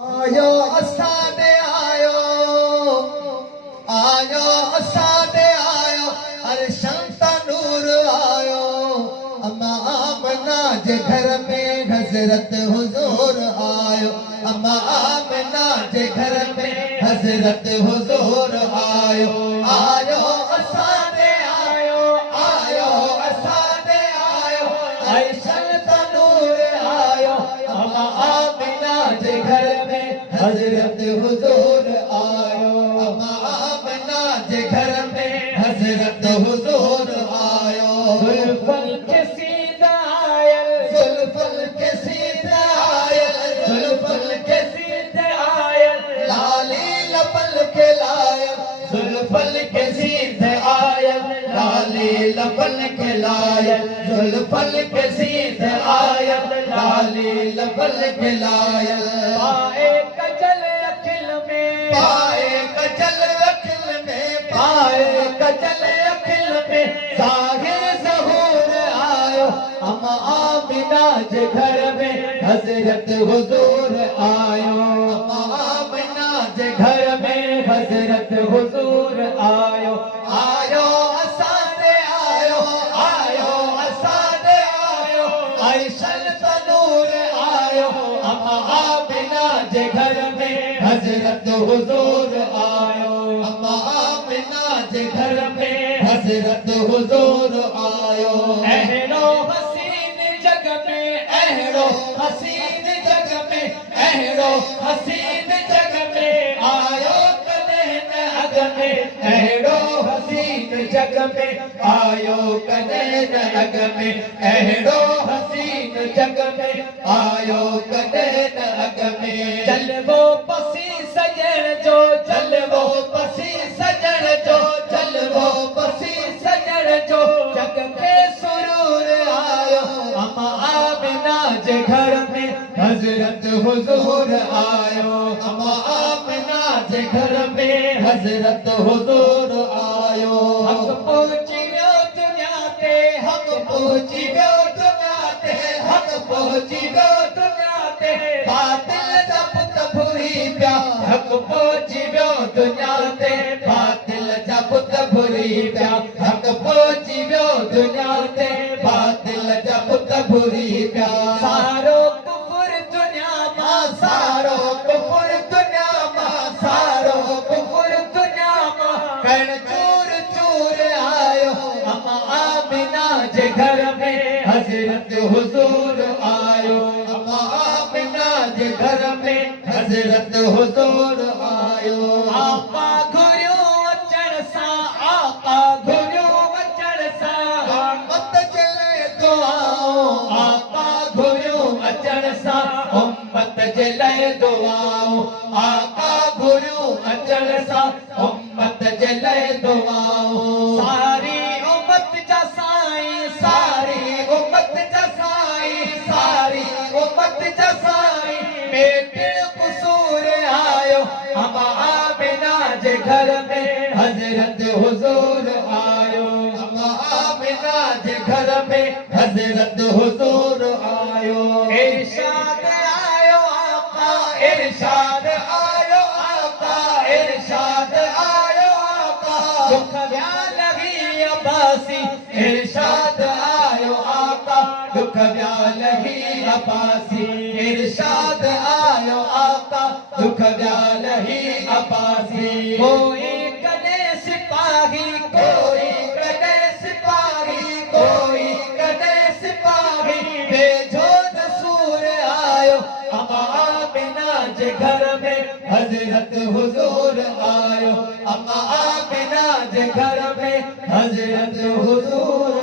आयो असाने आयो आयो असाने आयो हर शमता नूर आयो अम्मा आमना जे घर में हजरत हुजूर आयो अम्मा आमना जे घर में हजरत हुजूर आयो आयो असाने आयो आयो असाने आयो हर शमता नूर आयो अम्मा आमना जे घर हजरत हुजूर आयो अम्मा आमना जे घर में हजरत हुजूर आयो जुल्फल के सीधा आयल जुल्फल के सीधा आयल जुल्फल के सीधे आयल लाली लपल के लायल जुल्फल के सीधे आयल लाली लपल के लायल जुल्फल के सीधे आयल लाली लपल के लायल पाए कजल अखिल में पाए कजल अखिल में पाए कजल अखिल में साहिर ज़हूर आयो अम्मा आमिना जे घर में हजरत हुजूर आयो अम्मा आमिना जे घर में हजरत हुजूर आयो आयो असाने आयो आयो असाने आयो ऐशल तनूर आयो अम्मा आमिना जे घर में हजरत हुजूर आयो अम्मा आमिना जे घर में हजरत हुजूर आयो अहरो हसीन जग में अहरो हसीन जग में अहरो हसीन जग में आयो कदे न अग में अहरो हसीन जग में आयो कदे न अग में अहरो हसीन जग में आयो कदे न अग में चलवो पसी सजण जो चलवो पसी सजण जो चलवो पसी सजण जो जग के सुरूर आयो अम्मा आमिना जे घर में हजरत हुजूर आयो अम्मा आमिना जे घर में हजरत हुजूर आयो हक पहुंची वियो दुनिया ते हक पहुंची वियो दुनिया ते हक पहुंची वियो दुनिया ते बातिल जा पुत भुरी पिया हक पहुंची वियो दुनिया ते बातिल जा पुत भुरी पिया हक पहुंची वियो दुनिया ते बातिल जा पुत भुरी पिया सारो कुफर दुनिया मां सारो कुफर दुनिया मां सारो कुफर दुनिया मां कण चूर चूर आयो अम्मा आमिना जे घर में हजरत हुजूर आयो अम्मा आमिना जे घर में हजरत हुजूर आयो आपा घुरियो अचण सा आपा घुरियो अचण सा उम्मत चले दुआओ आपा घुरियो अचण सा उम्मत चले दुआओ आपा घुरियो अचण सा उम्मत चले दुआओ सारी उम्मत जा साईं सारी उम्मत जा साईं सारी उम्मत जा साईं बेटे कसूर आयो अम्मा आमिना जे घर में हजरत हुजूर आयो अम्मा आमिना जे घर में हजरत हुजूर आयो इरशाद आयो आका इरशाद आयो आका इरशाद आयो आका दुख व्या लगी अब्बासी इरशाद आयो आका दुख व्या लगी अब्बासी इरशाद आयो आका दुख व्या लगी अब्बासी कोई कदे सिपाही कोई कदे सिपाही कोई कदे सिपाही बेजो नसूर आयो अम्मा आमिना जे घर में हजरत हुजूर आयो अम्मा आमिना जे घर में हजरत हुजूर